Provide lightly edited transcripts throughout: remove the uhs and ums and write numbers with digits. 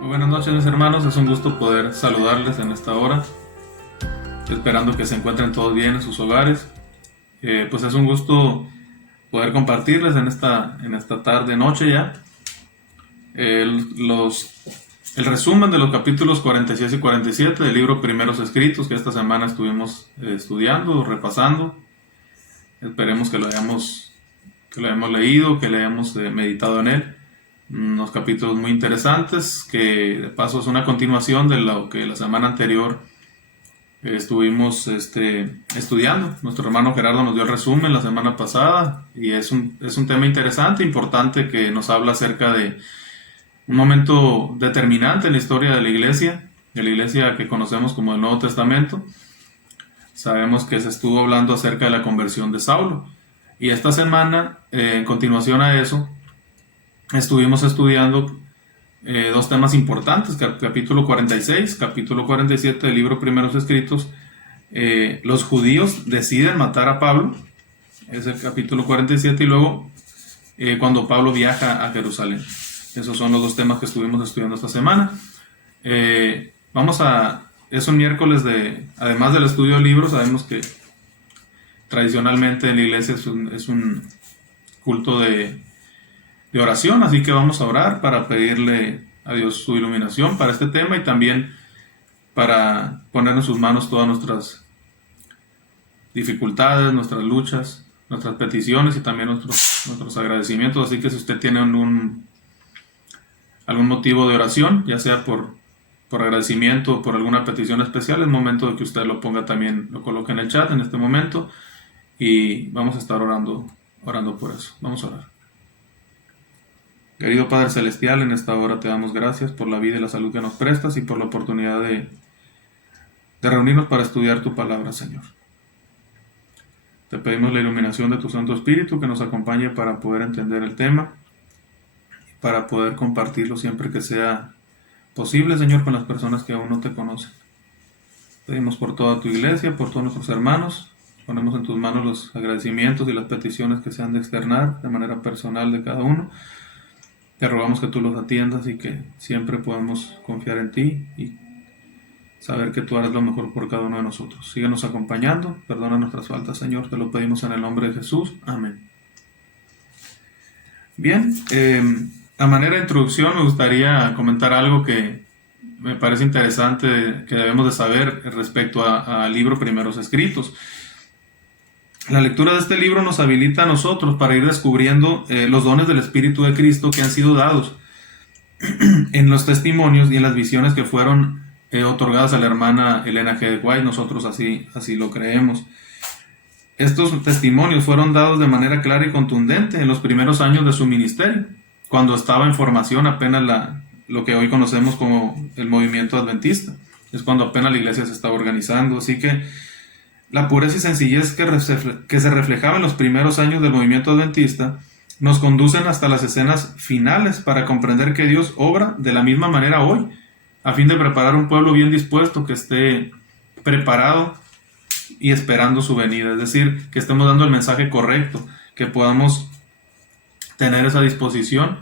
Muy buenas noches, mis hermanos, es un gusto poder saludarles en esta hora, esperando que se encuentren todos bien en sus hogares. Pues es un gusto poder compartirles en esta tarde, noche ya, el resumen de los capítulos 46 y 47 del libro Primeros Escritos que esta semana estuvimos estudiando, repasando. Esperemos que lo hayamos leído, que le hayamos meditado en él. Unos capítulos muy interesantes que de paso es una continuación de lo que la semana anterior estuvimos estudiando. Nuestro hermano Gerardo nos dio el resumen la semana pasada y es un tema interesante, importante, que nos habla acerca de un momento determinante en la historia de la iglesia que conocemos como el Nuevo Testamento. Sabemos que se estuvo hablando acerca de la conversión de Saulo, y esta semana, en continuación a eso, estuvimos estudiando dos temas importantes, capítulo 46, capítulo 47 del libro Primeros Escritos. Los judíos deciden matar a Pablo, es el capítulo 47, y luego cuando Pablo viaja a Jerusalén. Esos son los dos temas que estuvimos estudiando esta semana. Es un miércoles además del estudio de libros. Sabemos que tradicionalmente en la iglesia es un culto de oración, así que vamos a orar para pedirle a Dios su iluminación para este tema y también para poner en sus manos todas nuestras dificultades, nuestras luchas, nuestras peticiones y también nuestros agradecimientos. Así que si usted tiene algún motivo de oración, ya sea por agradecimiento o por alguna petición especial, es momento de que usted lo ponga también, lo coloque en el chat en este momento, y vamos a estar orando por eso. Vamos a orar. Querido Padre Celestial, en esta hora te damos gracias por la vida y la salud que nos prestas y por la oportunidad de reunirnos para estudiar tu palabra, Señor. Te pedimos la iluminación de tu Santo Espíritu que nos acompañe para poder entender el tema y para poder compartirlo siempre que sea posible, Señor, con las personas que aún no te conocen. Pedimos por toda tu iglesia, por todos nuestros hermanos. Ponemos en tus manos los agradecimientos y las peticiones que se han de externar de manera personal de cada uno. Te rogamos que tú los atiendas y que siempre podamos confiar en ti y saber que tú harás lo mejor por cada uno de nosotros. Síguenos acompañando, perdona nuestras faltas, Señor, te lo pedimos en el nombre de Jesús. Amén. Bien, a manera de introducción me gustaría comentar algo que me parece interesante, que debemos de saber respecto al libro Primeros Escritos. La lectura de este libro nos habilita a nosotros para ir descubriendo los dones del Espíritu de Cristo que han sido dados en los testimonios y en las visiones que fueron otorgadas a la hermana Elena G. White. Nosotros así lo creemos. Estos testimonios fueron dados de manera clara y contundente en los primeros años de su ministerio, cuando estaba en formación apenas lo que hoy conocemos como el movimiento adventista. Es cuando apenas la iglesia se estaba organizando. Así que la pureza y sencillez que se reflejaba en los primeros años del movimiento adventista nos conducen hasta las escenas finales para comprender que Dios obra de la misma manera hoy, a fin de preparar un pueblo bien dispuesto, que esté preparado y esperando su venida. Es decir, que estemos dando el mensaje correcto, que podamos tener esa disposición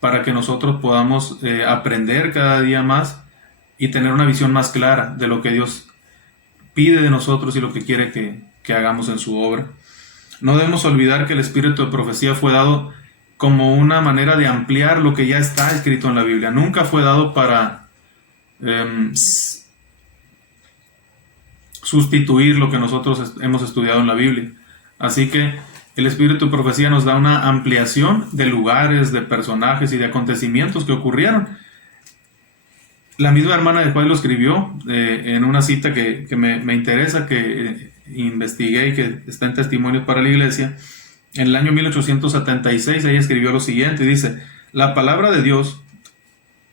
para que nosotros podamos aprender cada día más y tener una visión más clara de lo que Dios pide de nosotros y lo que quiere que hagamos en su obra. No debemos olvidar que el espíritu de profecía fue dado como una manera de ampliar lo que ya está escrito en la Biblia. Nunca fue dado para sustituir lo que nosotros hemos estudiado en la Biblia. Así que el espíritu de profecía nos da una ampliación de lugares, de personajes y de acontecimientos que ocurrieron. La misma hermana de White lo escribió en una cita que me interesa, que investigué y que está en Testimonios para la Iglesia. En el año 1876 ella escribió lo siguiente, y dice: la palabra de Dios,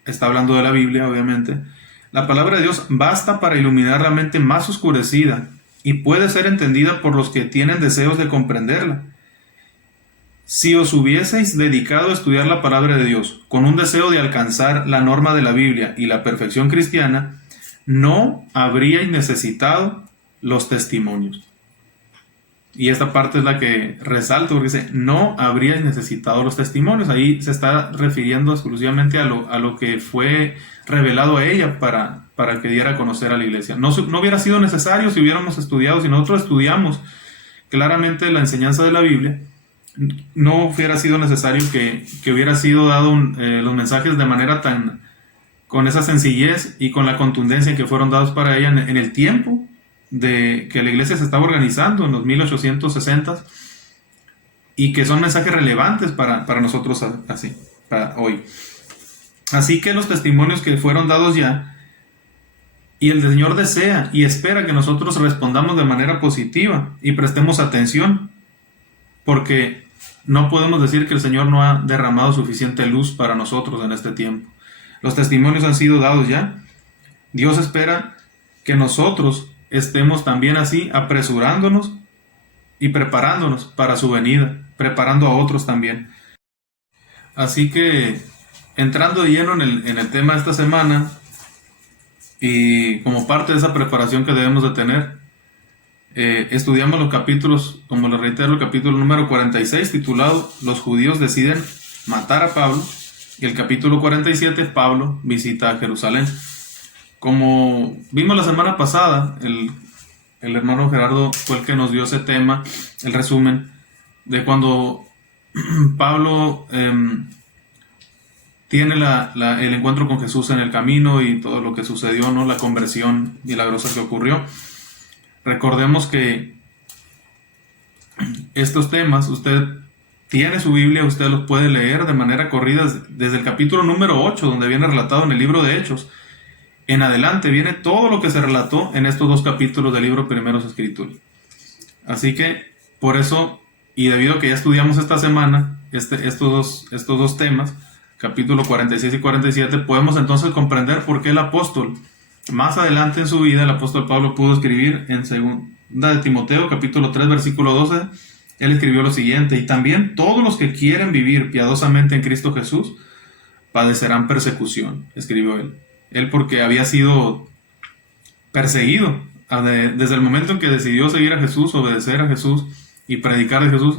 está hablando de la Biblia obviamente, la palabra de Dios basta para iluminar la mente más oscurecida y puede ser entendida por los que tienen deseos de comprenderla. Si os hubieseis dedicado a estudiar la palabra de Dios con un deseo de alcanzar la norma de la Biblia y la perfección cristiana, no habríais necesitado los testimonios. Y esta parte es la que resalto, porque dice, no habríais necesitado los testimonios. Ahí se está refiriendo exclusivamente a lo que fue revelado a ella para que diera a conocer a la iglesia. No hubiera sido necesario si hubiéramos estudiado, si nosotros estudiamos claramente la enseñanza de la Biblia, no hubiera sido necesario que hubiera sido dado los mensajes de manera con esa sencillez y con la contundencia que fueron dados para ella en el tiempo de que la iglesia se estaba organizando en los 1860, y que son mensajes relevantes para nosotros así, para hoy. Así que los testimonios que fueron dados ya, y el Señor desea y espera que nosotros respondamos de manera positiva y prestemos atención, porque no podemos decir que el Señor no ha derramado suficiente luz para nosotros en este tiempo. Los testimonios han sido dados ya. Dios espera que nosotros estemos también así apresurándonos y preparándonos para su venida, preparando a otros también. Así que, entrando de lleno en el tema de esta semana, y como parte de esa preparación que debemos de tener, estudiamos los capítulos, como les reitero, el capítulo número 46, titulado Los judíos deciden matar a Pablo, y el capítulo 47, Pablo visita a Jerusalén. Como vimos la semana pasada, el hermano Gerardo fue el que nos dio ese tema, el resumen de cuando Pablo tiene el encuentro con Jesús en el camino y todo lo que sucedió, ¿no? La conversión milagrosa que ocurrió. Recordemos que estos temas, usted tiene su Biblia, usted los puede leer de manera corrida desde el capítulo número 8, donde viene relatado en el libro de Hechos. En adelante viene todo lo que se relató en estos dos capítulos del libro Primeros Escritos. Así que, por eso, y debido a que ya estudiamos esta semana estos dos temas, capítulo 46 y 47, podemos entonces comprender por qué el apóstol, más adelante en su vida, el apóstol Pablo pudo escribir en 2 de Timoteo, capítulo 3, versículo 12, él escribió lo siguiente: y también todos los que quieren vivir piadosamente en Cristo Jesús padecerán persecución, escribió él. Él, porque había sido perseguido desde el momento en que decidió seguir a Jesús, obedecer a Jesús y predicar de Jesús,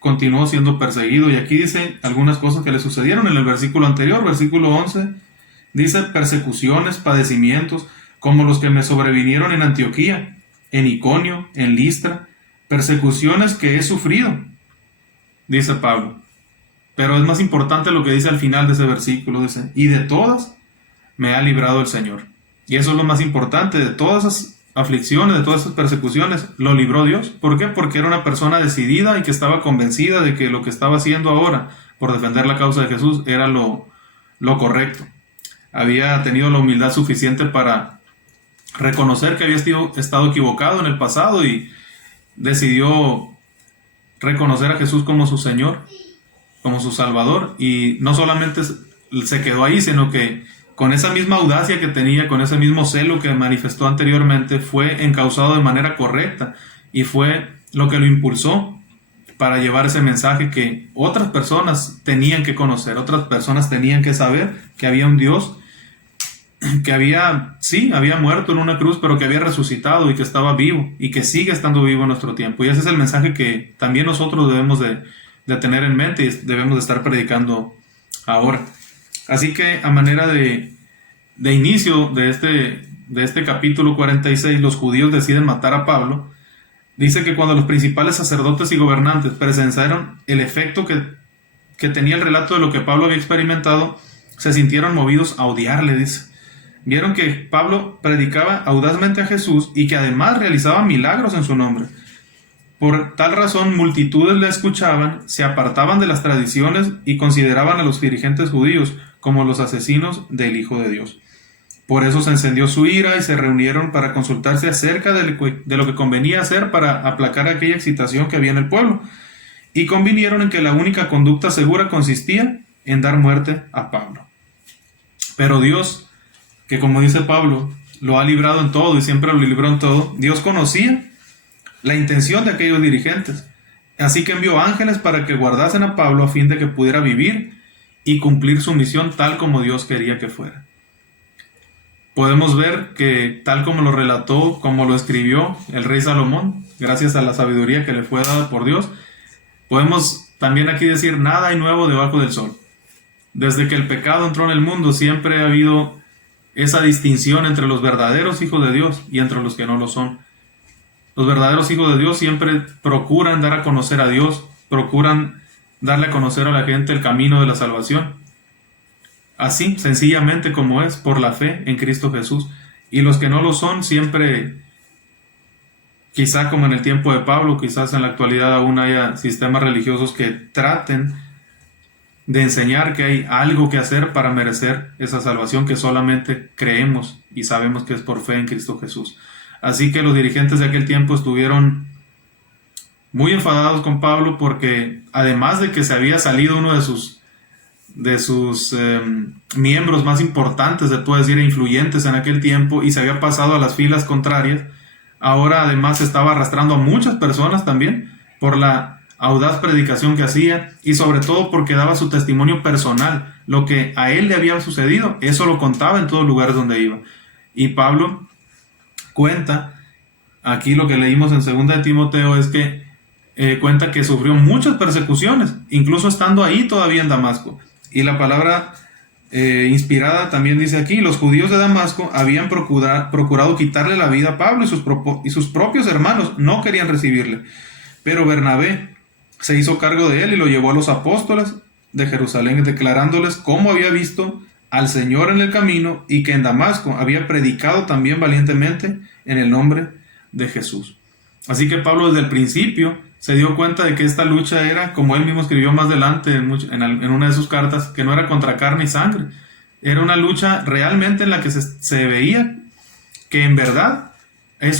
continuó siendo perseguido. Y aquí dice algunas cosas que le sucedieron en el versículo anterior, versículo 11, dice: persecuciones, padecimientos, como los que me sobrevinieron en Antioquía, en Iconio, en Listra, persecuciones que he sufrido, dice Pablo. Pero es más importante lo que dice al final de ese versículo, dice: y de todas me ha librado el Señor. Y eso es lo más importante, de todas esas aflicciones, de todas esas persecuciones, lo libró Dios. ¿Por qué? Porque era una persona decidida y que estaba convencida de que lo que estaba haciendo ahora por defender la causa de Jesús era lo correcto. Había tenido la humildad suficiente para reconocer que había estado equivocado en el pasado y decidió reconocer a Jesús como su Señor, como su Salvador. Y no solamente se quedó ahí, sino que con esa misma audacia que tenía, con ese mismo celo que manifestó anteriormente, fue encauzado de manera correcta y fue lo que lo impulsó para llevar ese mensaje que otras personas tenían que conocer, otras personas tenían que saber que había un Dios que había muerto en una cruz, pero que había resucitado y que estaba vivo y que sigue estando vivo en nuestro tiempo. Y ese es el mensaje que también nosotros debemos de tener en mente y debemos de estar predicando ahora. Así que, a manera de inicio de este capítulo 46, los judíos deciden matar a Pablo. Dice que cuando los principales sacerdotes y gobernantes presenciaron el efecto que tenía el relato de lo que Pablo había experimentado, se sintieron movidos a odiarle, dice. Vieron que Pablo predicaba audazmente a Jesús y que además realizaba milagros en su nombre. Por tal razón, multitudes le escuchaban, se apartaban de las tradiciones y consideraban a los dirigentes judíos como los asesinos del Hijo de Dios. Por eso se encendió su ira y se reunieron para consultarse acerca de lo que convenía hacer para aplacar aquella excitación que había en el pueblo. Y convinieron en que la única conducta segura consistía en dar muerte a Pablo. Pero Dios, que como dice Pablo, lo ha librado en todo y siempre lo libró en todo, Dios conocía la intención de aquellos dirigentes. Así que envió ángeles para que guardasen a Pablo a fin de que pudiera vivir y cumplir su misión tal como Dios quería que fuera. podemos ver que tal como lo relató, como lo escribió el rey Salomón, gracias a la sabiduría que le fue dada por Dios, podemos también aquí decir, nada hay nuevo debajo del sol. Desde que el pecado entró en el mundo, siempre ha habido esa distinción entre los verdaderos hijos de Dios y entre los que no lo son. Los verdaderos hijos de Dios siempre procuran dar a conocer a Dios, procuran darle a conocer a la gente el camino de la salvación. Así, sencillamente como es, por la fe en Cristo Jesús. Y los que no lo son siempre, quizá como en el tiempo de Pablo, quizás en la actualidad aún haya sistemas religiosos que traten de enseñar que hay algo que hacer para merecer esa salvación que solamente creemos y sabemos que es por fe en Cristo Jesús. Así que los dirigentes de aquel tiempo estuvieron muy enfadados con Pablo porque además de que se había salido uno de sus miembros más importantes, se puede decir, influyentes en aquel tiempo, y se había pasado a las filas contrarias, ahora además estaba arrastrando a muchas personas también por la audaz predicación que hacía y sobre todo porque daba su testimonio personal, lo que a él le había sucedido, eso lo contaba en todos lugares donde iba. Y Pablo cuenta, aquí lo que leímos en 2 de Timoteo es que cuenta que sufrió muchas persecuciones, incluso estando ahí todavía en Damasco. Y la palabra inspirada también dice aquí, los judíos de Damasco habían procurado quitarle la vida a Pablo y sus propios hermanos no querían recibirle. Pero Bernabé se hizo cargo de él y lo llevó a los apóstoles de Jerusalén, declarándoles cómo había visto al Señor en el camino y que en Damasco había predicado también valientemente en el nombre de Jesús. Así que Pablo desde el principio se dio cuenta de que esta lucha era, como él mismo escribió más adelante en una de sus cartas, que no era contra carne y sangre. Era una lucha realmente en la que se veía que en verdad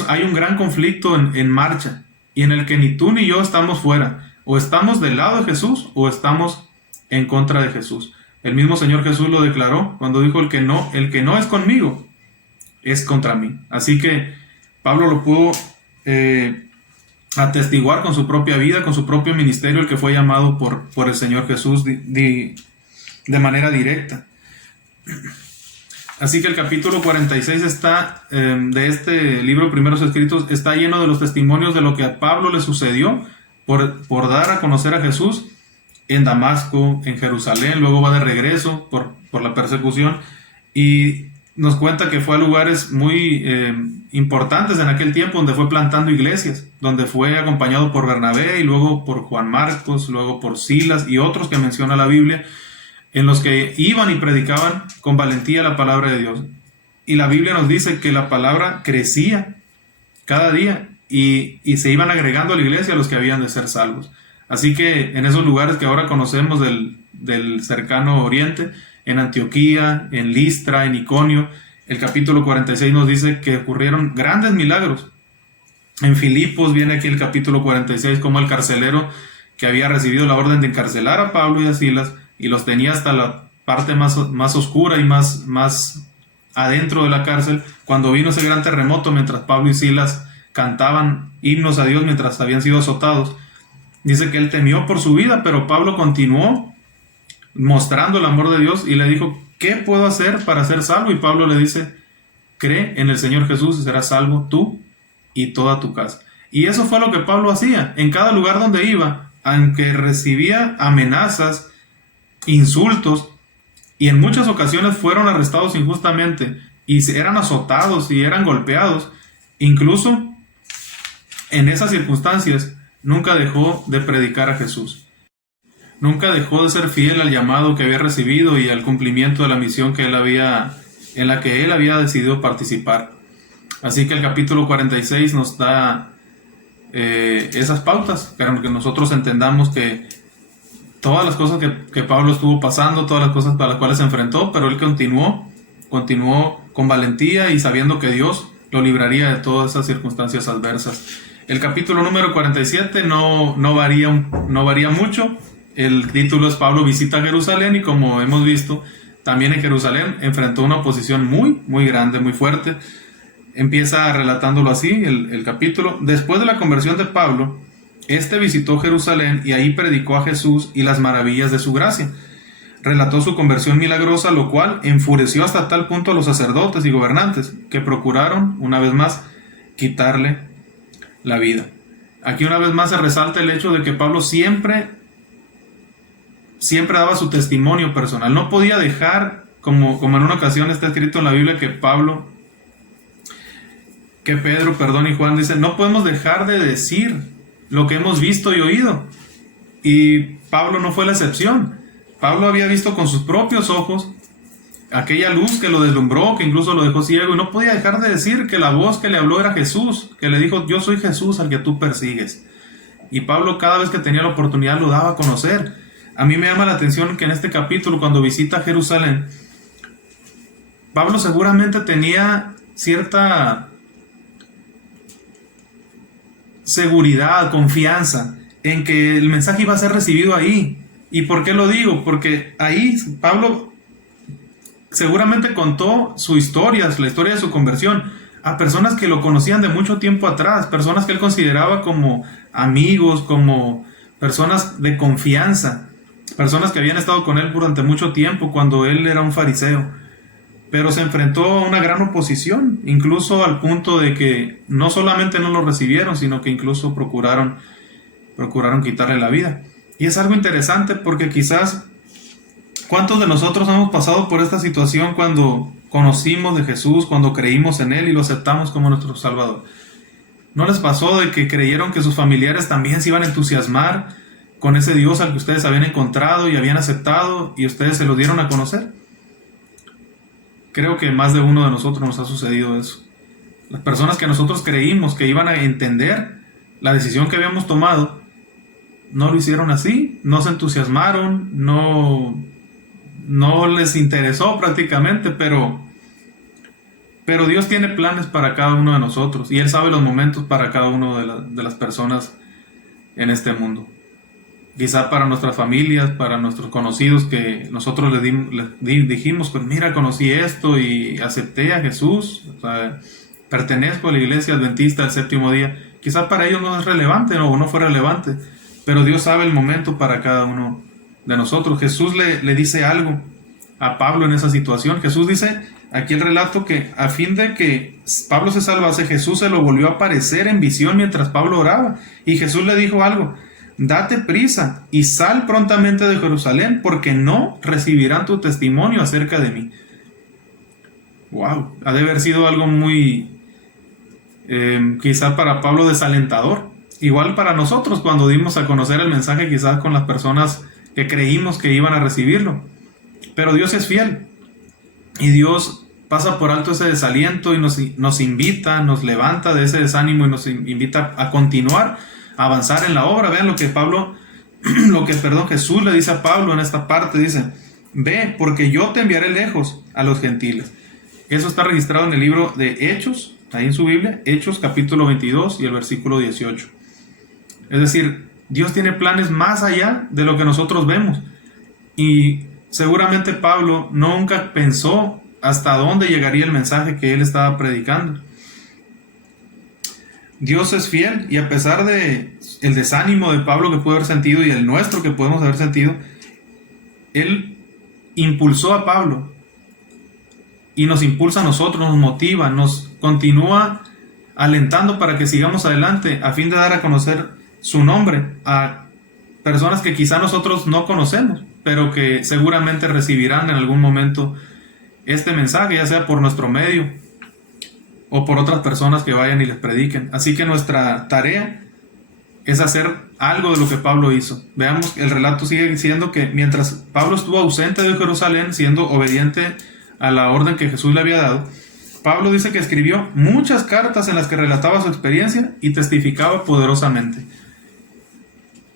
hay un gran conflicto en marcha y en el que ni tú ni yo estamos fuera. O estamos del lado de Jesús o estamos en contra de Jesús. El mismo Señor Jesús lo declaró cuando dijo, el que no es conmigo es contra mí. Así que Pablo lo pudo atestiguar con su propia vida, con su propio ministerio, el que fue llamado por el Señor Jesús de manera directa. Así que el capítulo 46 de este libro Primeros Escritos está lleno de los testimonios de lo que a Pablo le sucedió por dar a conocer a Jesús en Damasco, en Jerusalén. Luego va de regreso por la persecución y nos cuenta que fue a lugares muy importantes en aquel tiempo, donde fue plantando iglesias, donde fue acompañado por Bernabé y luego por Juan Marcos, luego por Silas y otros que menciona la Biblia, en los que iban y predicaban con valentía la palabra de Dios. Y la Biblia nos dice que la palabra crecía cada día y se iban agregando a la iglesia los que habían de ser salvos. Así que en esos lugares que ahora conocemos del cercano oriente, en Antioquía, en Listra, en Iconio, el capítulo 46 nos dice que ocurrieron grandes milagros. En Filipos viene aquí el capítulo 46 como el carcelero que había recibido la orden de encarcelar a Pablo y a Silas y los tenía hasta la parte más oscura y más adentro de la cárcel, cuando vino ese gran terremoto mientras Pablo y Silas cantaban himnos a Dios mientras habían sido azotados. Dice que él temió por su vida, pero Pablo continuó mostrando el amor de Dios y le dijo, ¿qué puedo hacer para ser salvo? Y Pablo le dice, cree en el Señor Jesús y serás salvo tú y toda tu casa. Y eso fue lo que Pablo hacía en cada lugar donde iba, aunque recibía amenazas, insultos, y en muchas ocasiones fueron arrestados injustamente y eran azotados y eran golpeados. Incluso en esas circunstancias nunca dejó de predicar a Jesús. Nunca dejó de ser fiel al llamado que había recibido y al cumplimiento de la misión en la que él había decidido participar. Así que el capítulo 46 nos da esas pautas, para que nosotros entendamos que todas las cosas que Pablo estuvo pasando, todas las cosas para las cuales se enfrentó, pero él continuó con valentía y sabiendo que Dios lo libraría de todas esas circunstancias adversas. El capítulo número 47 no varía mucho. El título es Pablo visita Jerusalén y como hemos visto, también en Jerusalén enfrentó una oposición muy, muy grande, muy fuerte. Empieza relatándolo así el capítulo. Después de la conversión de Pablo, este visitó Jerusalén y ahí predicó a Jesús y las maravillas de su gracia. relató su conversión milagrosa, lo cual enfureció hasta tal punto a los sacerdotes y gobernantes, que procuraron, una vez más, quitarle la vida. Aquí una vez más se resalta el hecho de que Pablo siempre daba su testimonio personal. No podía dejar, como en una ocasión está escrito en la Biblia, que Pedro y Juan dicen, no podemos dejar de decir lo que hemos visto y oído. Y Pablo no fue la excepción. Pablo había visto con sus propios ojos aquella luz que lo deslumbró, que incluso lo dejó ciego, y no podía dejar de decir que la voz que le habló era Jesús, que le dijo, yo soy Jesús al que tú persigues. Y Pablo, cada vez que tenía la oportunidad, lo daba a conocer. A mí me llama la atención que en este capítulo, cuando visita Jerusalén, Pablo seguramente tenía cierta seguridad, confianza en que el mensaje iba a ser recibido ahí. ¿Y por qué lo digo? Porque ahí Pablo seguramente contó su historia, la historia de su conversión, a personas que lo conocían de mucho tiempo atrás, personas que él consideraba como amigos, como personas de confianza, personas que habían estado con él durante mucho tiempo cuando él era un fariseo. Pero se enfrentó a una gran oposición, incluso al punto de que no solamente no lo recibieron, sino que incluso procuraron quitarle la vida. Y es algo interesante porque quizás, ¿cuántos de nosotros hemos pasado por esta situación cuando conocimos de Jesús, cuando creímos en Él y lo aceptamos como nuestro Salvador? ¿No les pasó de que creyeron que sus familiares también se iban a entusiasmar con ese Dios al que ustedes habían encontrado y habían aceptado y ustedes se lo dieron a conocer? Creo que más de uno de nosotros nos ha sucedido eso. Las personas que nosotros creímos que iban a entender la decisión que habíamos tomado, no lo hicieron así, no se entusiasmaron, no les interesó prácticamente, pero Dios tiene planes para cada uno de nosotros y Él sabe los momentos para cada uno de las personas en este mundo. Quizá para nuestras familias, para nuestros conocidos que nosotros les dijimos, pues mira, conocí esto y acepté a Jesús, o sea, pertenezco a la iglesia adventista del séptimo día. Quizá para ellos no es relevante o no fue relevante, pero Dios sabe el momento para cada uno de nosotros. Jesús le dice algo a Pablo en esa situación. Jesús dice, aquí el relato, que a fin de que Pablo se salvase, Jesús se lo volvió a aparecer en visión mientras Pablo oraba. Y Jesús le dijo algo, date prisa y sal prontamente de Jerusalén, porque no recibirán tu testimonio acerca de mí. Wow, ha de haber sido algo muy, quizá para Pablo desalentador. Igual para nosotros cuando dimos a conocer el mensaje, quizás con las personas que creímos que iban a recibirlo. Pero Dios es fiel y Dios pasa por alto ese desaliento y nos invita, nos levanta de ese desánimo y nos invita a continuar, a avanzar en la obra. Vean lo que Jesús le dice a Pablo en esta parte, dice, ve, porque yo te enviaré lejos a los gentiles. Eso está registrado en el libro de Hechos, ahí en su Biblia, Hechos capítulo 22 y el versículo 18. Es decir, Dios tiene planes más allá de lo que nosotros vemos. Y seguramente Pablo nunca pensó hasta dónde llegaría el mensaje que él estaba predicando. Dios es fiel y a pesar de el desánimo de Pablo que pudo haber sentido y el nuestro que podemos haber sentido, Él impulsó a Pablo y nos impulsa a nosotros, nos motiva, nos continúa alentando para que sigamos adelante a fin de dar a conocer su nombre a personas que quizá nosotros no conocemos, pero que seguramente recibirán en algún momento este mensaje, ya sea por nuestro medio o por otras personas que vayan y les prediquen. Así que nuestra tarea es hacer algo de lo que Pablo hizo. Veamos, el relato sigue diciendo que mientras Pablo estuvo ausente de Jerusalén, siendo obediente a la orden que Jesús le había dado, Pablo dice que escribió muchas cartas en las que relataba su experiencia y testificaba poderosamente.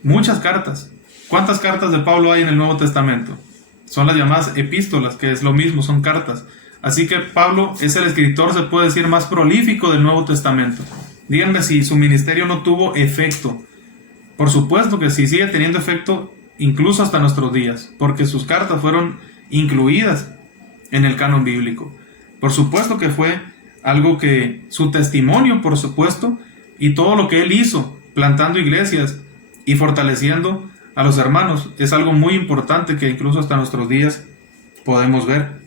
Muchas cartas. ¿Cuántas cartas de Pablo hay en el Nuevo Testamento? Son las llamadas epístolas, que es lo mismo, son cartas. Así que Pablo es el escritor, se puede decir, más prolífico del Nuevo Testamento. Díganme si su ministerio no tuvo efecto. Por supuesto que sí, sigue teniendo efecto incluso hasta nuestros días, porque sus cartas fueron incluidas en el canon bíblico. Por supuesto que fue algo que su testimonio, por supuesto, y todo lo que él hizo, plantando iglesias y fortaleciendo a los hermanos. Es algo muy importante que incluso hasta nuestros días podemos ver.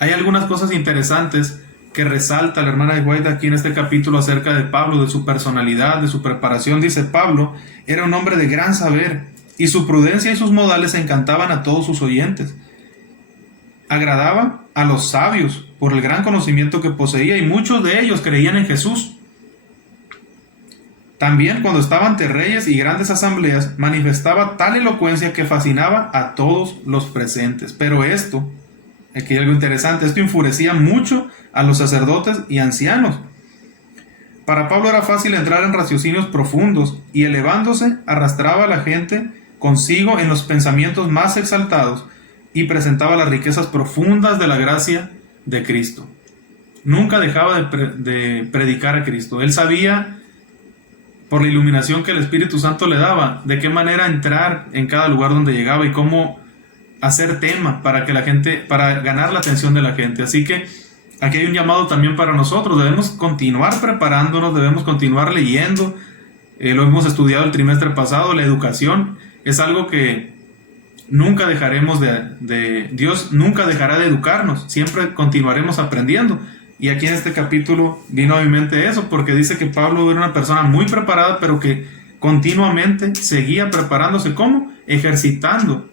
Hay algunas cosas interesantes que resalta la hermana de White aquí en este capítulo acerca de Pablo, de su personalidad, de su preparación. Dice: Pablo era un hombre de gran saber, y su prudencia y sus modales encantaban a todos sus oyentes. Agradaba a los sabios por el gran conocimiento que poseía, y muchos de ellos creían en Jesús. También, cuando estaba ante reyes y grandes asambleas, manifestaba tal elocuencia que fascinaba a todos los presentes. Pero esto, aquí hay algo interesante, esto enfurecía mucho a los sacerdotes y ancianos. Para Pablo era fácil entrar en raciocinios profundos, y elevándose arrastraba a la gente consigo en los pensamientos más exaltados, y presentaba las riquezas profundas de la gracia de Cristo. Nunca dejaba de predicar a Cristo. Él sabía, por la iluminación que el Espíritu Santo le daba, de qué manera entrar en cada lugar donde llegaba y cómo hacer tema para que la gente, para ganar la atención de la gente. Así que aquí hay un llamado también para nosotros. Debemos continuar preparándonos, debemos continuar leyendo. Lo hemos estudiado el trimestre pasado. La educación es algo que nunca dejaremos Dios nunca dejará de educarnos. Siempre continuaremos aprendiendo. Y aquí en este capítulo vino a mi mente eso, porque dice que Pablo era una persona muy preparada, pero que continuamente seguía preparándose. ¿Cómo? Ejercitando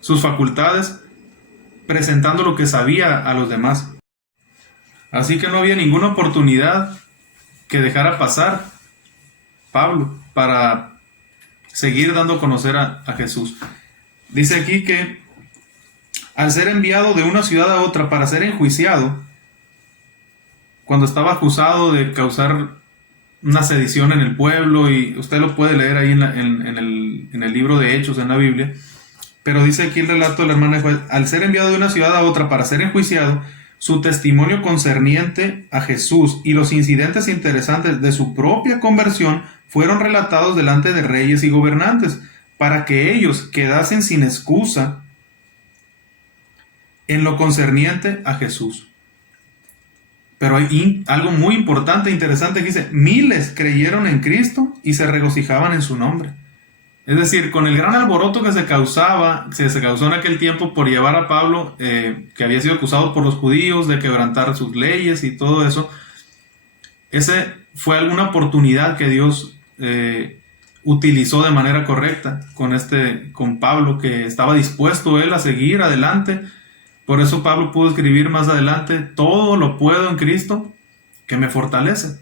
sus facultades, presentando lo que sabía a los demás. Así que no había ninguna oportunidad que dejara pasar Pablo para seguir dando a conocer a Jesús. Dice aquí que al ser enviado de una ciudad a otra para ser enjuiciado, cuando estaba acusado de causar una sedición en el pueblo, y usted lo puede leer ahí en el libro de Hechos en la Biblia, pero dice aquí el relato de la hermana de Juan: al ser enviado de una ciudad a otra para ser enjuiciado, su testimonio concerniente a Jesús y los incidentes interesantes de su propia conversión fueron relatados delante de reyes y gobernantes, para que ellos quedasen sin excusa en lo concerniente a Jesús. Pero hay algo muy importante e interesante que dice: miles creyeron en Cristo y se regocijaban en su nombre. Es decir, con el gran alboroto que se causó en aquel tiempo por llevar a Pablo, que había sido acusado por los judíos de quebrantar sus leyes y todo eso, ese fue alguna oportunidad que Dios utilizó de manera correcta con Pablo, que estaba dispuesto él a seguir adelante. Por eso Pablo pudo escribir más adelante: todo lo puedo en Cristo que me fortalece.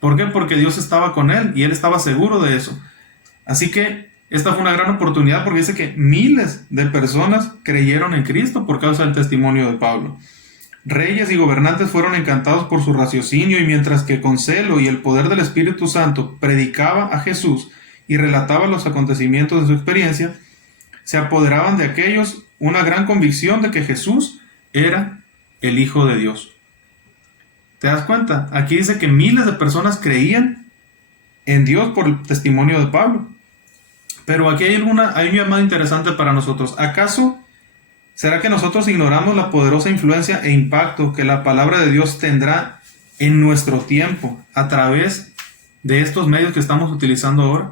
¿Por qué? Porque Dios estaba con él y él estaba seguro de eso. Así que esta fue una gran oportunidad, porque dice que miles de personas creyeron en Cristo por causa del testimonio de Pablo. Reyes y gobernantes fueron encantados por su raciocinio, y mientras que con celo y el poder del Espíritu Santo predicaba a Jesús y relataba los acontecimientos de su experiencia, se apoderaban de aquellos una gran convicción de que Jesús era el Hijo de Dios. ¿Te das cuenta? Aquí dice que miles de personas creían en Dios por el testimonio de Pablo. Pero aquí hay un llamado interesante para nosotros. ¿Acaso será que nosotros ignoramos la poderosa influencia e impacto que la palabra de Dios tendrá en nuestro tiempo a través de estos medios que estamos utilizando ahora?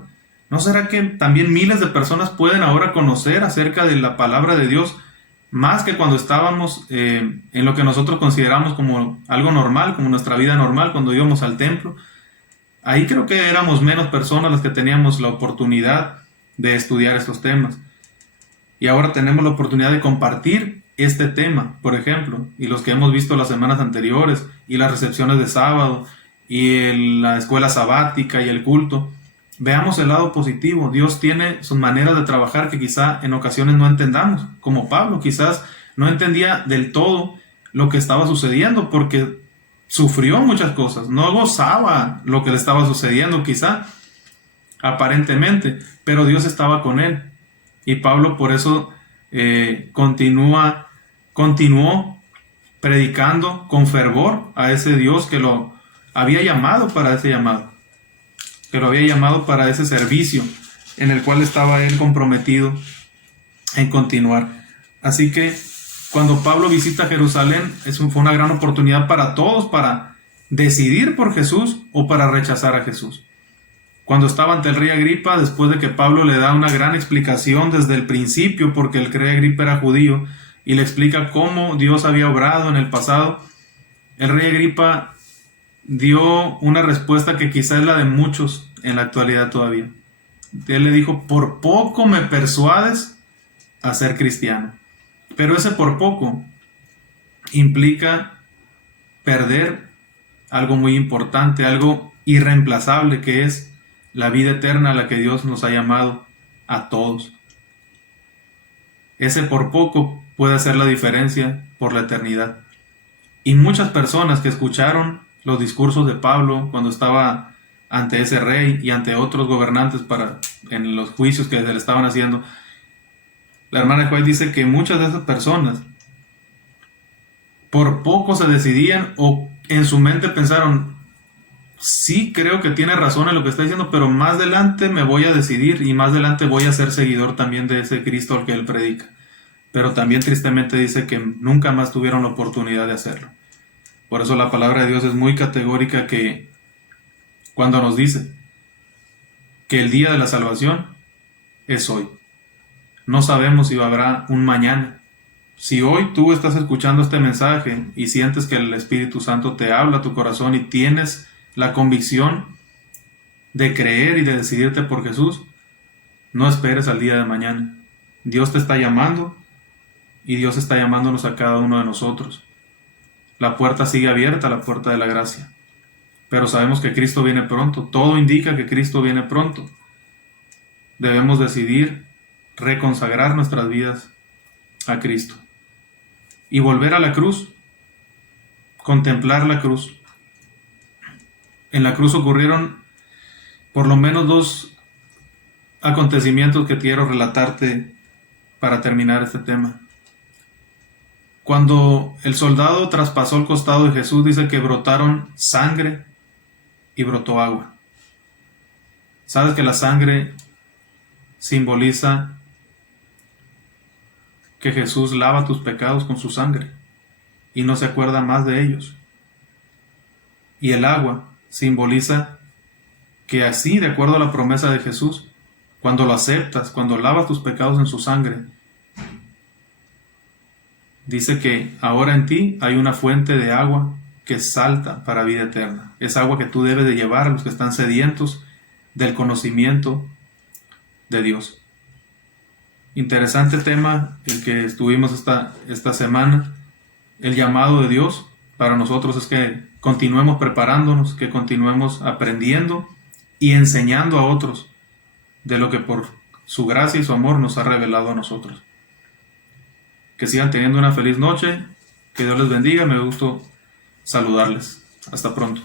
¿No será que también miles de personas pueden ahora conocer acerca de la palabra de Dios más que cuando estábamos en lo que nosotros consideramos como algo normal, como nuestra vida normal, cuando íbamos al templo? Ahí creo que éramos menos personas las que teníamos la oportunidad de estudiar estos temas. Y ahora tenemos la oportunidad de compartir este tema, por ejemplo, y los que hemos visto las semanas anteriores, y las recepciones de sábado, y la escuela sabática, y el culto. Veamos el lado positivo. Dios tiene sus maneras de trabajar que quizá en ocasiones no entendamos. Como Pablo, quizás no entendía del todo lo que estaba sucediendo, porque sufrió muchas cosas, no gozaba lo que le estaba sucediendo quizá, aparentemente, pero Dios estaba con él. Y Pablo por eso continuó predicando con fervor a ese Dios que lo había llamado para ese llamado, que lo había llamado para ese servicio en el cual estaba él comprometido en continuar. Así que cuando Pablo visita Jerusalén, fue una gran oportunidad para todos para decidir por Jesús o para rechazar a Jesús. Cuando estaba ante el rey Agripa, después de que Pablo le da una gran explicación desde el principio, porque el rey Agripa era judío, y le explica cómo Dios había obrado en el pasado, el rey Agripa dio una respuesta que quizás es la de muchos en la actualidad todavía. Él le dijo: por poco me persuades a ser cristiano. Pero ese por poco implica perder algo muy importante, algo irreemplazable, que es la vida eterna a la que Dios nos ha llamado a todos. Ese por poco puede hacer la diferencia por la eternidad. Y muchas personas que escucharon los discursos de Pablo cuando estaba ante ese rey y ante otros gobernantes en los juicios que se le estaban haciendo, la hermana White dice que muchas de esas personas por poco se decidían, o en su mente pensaron: sí, creo que tiene razón en lo que está diciendo, pero más adelante me voy a decidir y más adelante voy a ser seguidor también de ese Cristo al que él predica. Pero también tristemente dice que nunca más tuvieron la oportunidad de hacerlo. Por eso la palabra de Dios es muy categórica, que cuando nos dice que el día de la salvación es hoy. No sabemos si habrá un mañana. Si hoy tú estás escuchando este mensaje y sientes que el Espíritu Santo te habla a tu corazón y tienes la convicción de creer y de decidirte por Jesús, no esperes al día de mañana. Dios te está llamando y Dios está llamándonos a cada uno de nosotros. La puerta sigue abierta, la puerta de la gracia. Pero sabemos que Cristo viene pronto. Todo indica que Cristo viene pronto. Debemos decidir reconsagrar nuestras vidas a Cristo y volver a la cruz, contemplar la cruz. En la cruz ocurrieron por lo menos 2 acontecimientos que quiero relatarte para terminar este tema. Cuando el soldado traspasó el costado de Jesús, dice que brotaron sangre y brotó agua. ¿Sabes que la sangre simboliza que Jesús lava tus pecados con su sangre y no se acuerda más de ellos? Y el agua simboliza que así, de acuerdo a la promesa de Jesús, cuando lo aceptas, cuando lavas tus pecados en su sangre, dice que ahora en ti hay una fuente de agua que salta para vida eterna. Es agua que tú debes de llevar a los que están sedientos del conocimiento de Dios. Interesante tema el que estuvimos esta semana. El llamado de Dios para nosotros es que continuemos preparándonos, que continuemos aprendiendo y enseñando a otros de lo que por su gracia y su amor nos ha revelado a nosotros. Que sigan teniendo una feliz noche, que Dios les bendiga, me gustó saludarles. Hasta pronto.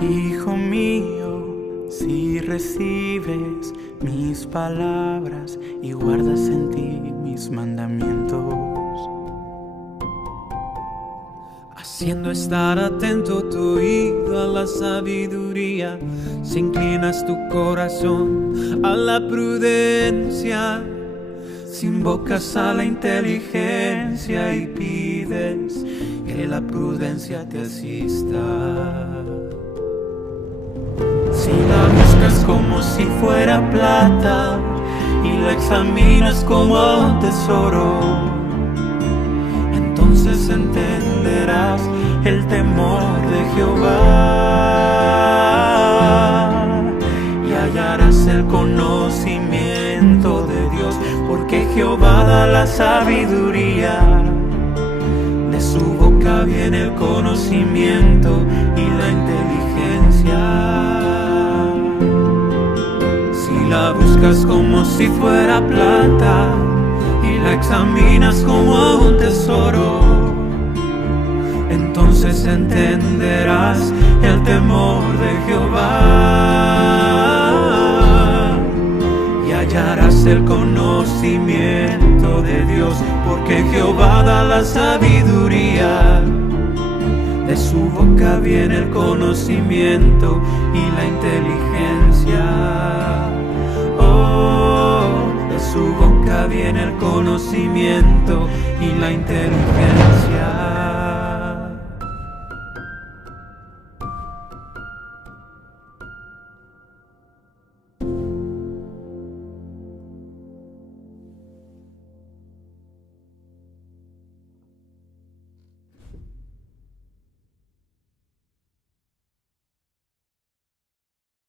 Hijo mío, si recibes mis palabras y guardas en ti mis mandamientos, haciendo estar atento tu oído a la sabiduría, si inclinas tu corazón a la prudencia, si invocas a la inteligencia y pides que la prudencia te asista. Si la buscas como si fuera plata y la examinas como a un tesoro, entonces entenderás el temor de Jehová y hallarás el conocimiento de Dios, porque Jehová da la sabiduría, de su boca viene el conocimiento y la inteligencia. Si la buscas como si fuera plata y la examinas como a un tesoro, entonces entenderás el temor de Jehová y hallarás el conocimiento de Dios, porque Jehová da la sabiduría, de su boca boca viene el conocimiento y la inteligencia. Oh, de su boca viene el conocimiento y la inteligencia.